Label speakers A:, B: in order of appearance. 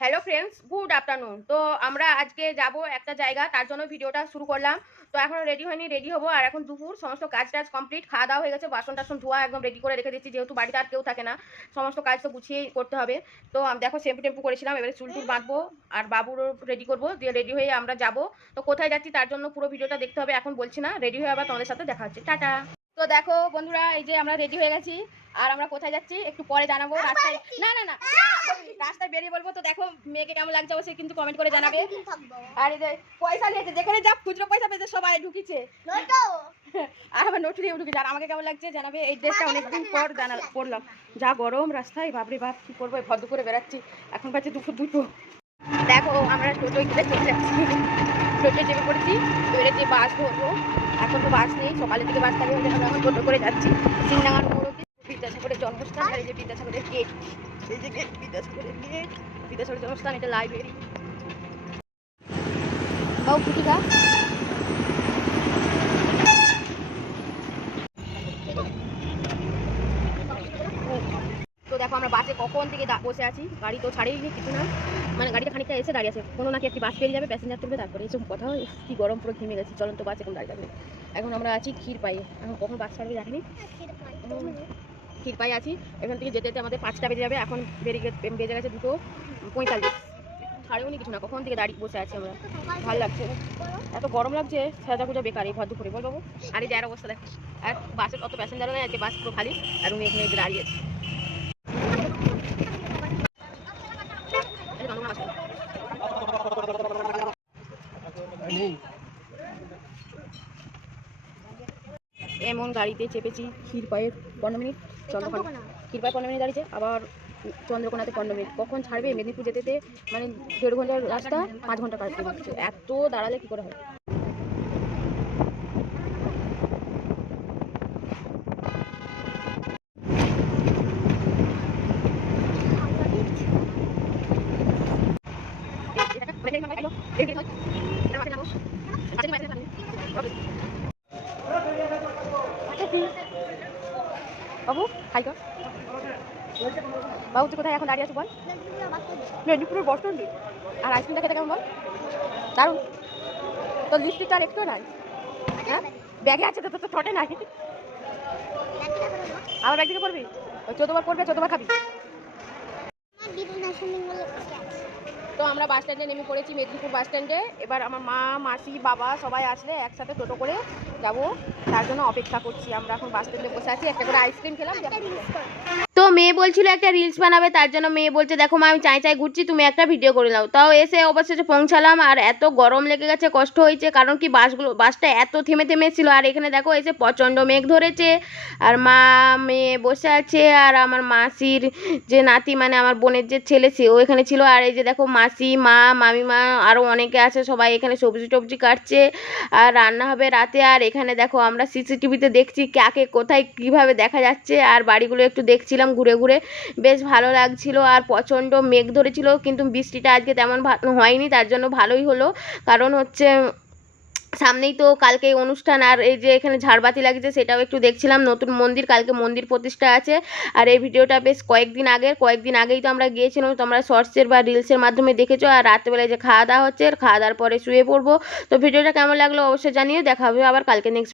A: Hello friends good afternoon তো আমরা আজকে যাব একটা জায়গা তার জন্য ভিডিওটা শুরু করলাম। তো এখনও রেডি হয়নি রেডি হব। আর এখন দুপুর সমস্ত কাজ টাজ কমপ্লিট খাওয়া দাওয়া হয়ে গেছে বাসন টাসন ধোয়া একদম রেডি করে রেখে দিচ্ছি। যেহেতু বাড়িতে আর কেউ থাকে না সমস্ত কাজ তো গুছিয়েই করতে হবে। তো আমি দেখো শ্যাম্পু টেম্পু করেছিলাম এবারে চুল টুল বাঁধবো আর বাবুরও রেডি করব দিয়ে রেডি হয়ে আমরা যাব। তো কোথায় যাচ্ছি তার জন্য পুরো ভিডিওটা দেখতে হবে এখন বলছি না। রেডি হয়ে আবার তোমাদের সাথে দেখা হচ্ছে। টাটা! তো দেখো বন্ধুরা এই যে আমরা রেডি হয়ে গেছি। আর আমরা কোথায় যাচ্ছি একটু পরে জানাব। রাস্তায় না না না। রাস্তায় বেরিয়ে বলব তো দেখো মেয়েকে কেমন লাগছে অবশ্যই কিন্তু কমেন্ট করে জানাবে। আর এই যে পয়সা নিয়েছে যেখানে যা খুচরো পয়সা পেয়েছে সবাই ঢুকিছে। আর আমার নোট ঢুকেছে আর আমাকে কেমন লাগছে জানাবে এই ড্রেসটা অনেকদিন পর জানা পড়লাম যা গরম রাস্তায় বাপরে বাপ কী করব ভদ্র করে বেড়াচ্ছি। এখন পাচ্ছে দুপুর দুটো। দেখো আমরা টোটোয় করে চলে যাচ্ছি। টোটোয় চেপে পড়েছি যে বাস ধরবো এখন তো বাস নেই সকালের দিকে বাস থাকে আমরা এখন টোটো করে যাচ্ছি। সিংডাঙ্গার বিদ্যাসাগরের জন্মস্থান আর এই যে বিদ্যাসাগরের গেট এই যে গেট বিদ্যাসাগরের গেট বিদ্যাসাগরের জন্মস্থান এটা লাইব্রেরি বাবু ফুটিকা তো দেখো আমরা বাসে কখন থেকে বসে আছি? গাড়ি তো ছাড়েই নি কিছু না। মানে গাড়িটা খানিকটা এসে দাঁড়িয়ে আছে। কোনো নাকি একটি বাস পেরিয়ে যাবে প্যাসেঞ্জার তুলবে তারপরে এসব কথা কি গরম পুরো ঘেমে গেছি। চলন্ত বাস এখন দাঁড়িয়ে থাকবে এখন আমরা আছি ক্ষীর পায়ে এখন কখন বাস ছাড়বে জানিনি? ক্ষীর পায়ে আছি। এখান থেকে যেতে যেতে আমাদের পাঁচটা বেজে যাবে। এখন বেরিয়ে বেজে গেছে দুটো পঁয়তাল্লিশ। ছাড়েও নি কিছু না। কখন থেকে দাঁড়িয়ে বসে আছি আমরা? ভালো লাগছে। এত গরম লাগছে সাজা গুজা বেকার। এই ভদ্র করে বল বাবু। আর এই যে আর অবস্থা দেখো। আর বাসের অত প্যাসেঞ্জারও নেই, আজকে বাস পুরো খালি। আর উনি এখানে দাঁড়িয়ে আছে। এই যে নন্দনা বাস। এমন গাড়িতে চেপেছি ক্ষীরপায়ের পনেরো মিনিট। চন্দ্রকোনা ক্ষীরপায়ে পনেরো মিনিট দাঁড়িয়েছে আবার চন্দ্রকোনাতে পনেরো মিনিট কখন ছাড়বে মেদিনীপুর যেতে যেতে মানে দেড় ঘণ্টার রাস্তা পাঁচ ঘণ্টা কাটতে হচ্ছে এত দাঁড়ালে কি করে হয় বাবু, হাই বাবু তুই কোথায়? এখন দাঁড়িয়ে আছো, বল। মেদিনীপুরের বস স্ট্যান্ডে আর আইসক্রিমটা খেতে কেমন বল? দারুণ তোর লিপস্টিকটা আর একটু নাই। হ্যাঁ? ব্যাগে আছে তো তো ঠটে নাই। আমার ব্যাগ থেকে পড়বি ওই চোদ্দবার পড়বে চোদ্দবার খাবি। তো আমরা বাস স্ট্যান্ডে নেমে পড়েছি মেদিনীপুর বাস স্ট্যান্ডে এবার আমার মা, মাসি, বাবা সবাই আসলে একসাথে টোটো করে যাব। তার জন্য অপেক্ষা করছি। আমরা এখন বাস স্ট্যান্ডে বসে আছি। একটা করে আইসক্রিম খেলাম। মেয়ে বলছিল একটা রিলস বানাবে, তার জন্য মেয়ে বলছে, দেখো মা, আমি চাই চাই ঘুরছি, তুমি একটা ভিডিও করে নাও। তাও এসে অবশেষে পৌঁছালাম, আর এত গরম লেগে গেছে, কষ্ট হয়েছে, কারণ কি বাসগুলো, বাসটা এত থেমে থেমে ছিল, আর এখানে দেখো এসে প্রচণ্ড মেঘ ধরেছে, আর মা, মেয়ে বসে আছে, আর আমার মাসির যে নাতি মানে আমার বোনের যে ছেলে, সে ও এখানে ছিল, আর এই যে দেখো মাসি, মা, মামিমা আরও অনেকে আছে, সবাই এখানে সবজি টবজি কাটছে, আর রান্না হবে রাতে, আর এখানে দেখো আমরা সিসিটিভিতে দেখছি কাকে কোথায়, কীভাবে দেখা যাচ্ছে, আর বাড়িগুলো একটু দেখছিলাম ঘুরে ঘুরে বেশ ভালো লাগছিল আর প্রচণ্ড মেঘ ধরেছিল, কিন্তু বৃষ্টিটা আজকে তেমন হয়নি, তার জন্য ভালোই হলো। কারণ হচ্ছে সামনেই তো কালকে অনুষ্ঠান, আর এই যে এখানে ঝাড়বাতি লাগছে সেটাও একটু দেখছিলাম। নতুন মন্দির, কালকে মন্দির প্রতিষ্ঠা আছে। আর এই ভিডিওটা বেশ কয়েকদিন আগের, কয়েকদিন আগেই তো আমরা গিয়েছিলাম, তোমরা শর্টসের বা রিলসের মাধ্যমে দেখেছ। আর রাত্রেবেলায় যে খাওয়া দাওয়া হচ্ছে খাওয়া দাওয়ার পরে শুয়ে পড়ব। তো ভিডিওটা কেমন লাগল অবশ্যই জানিও, দেখা হবে আবার কালকে নেক্সট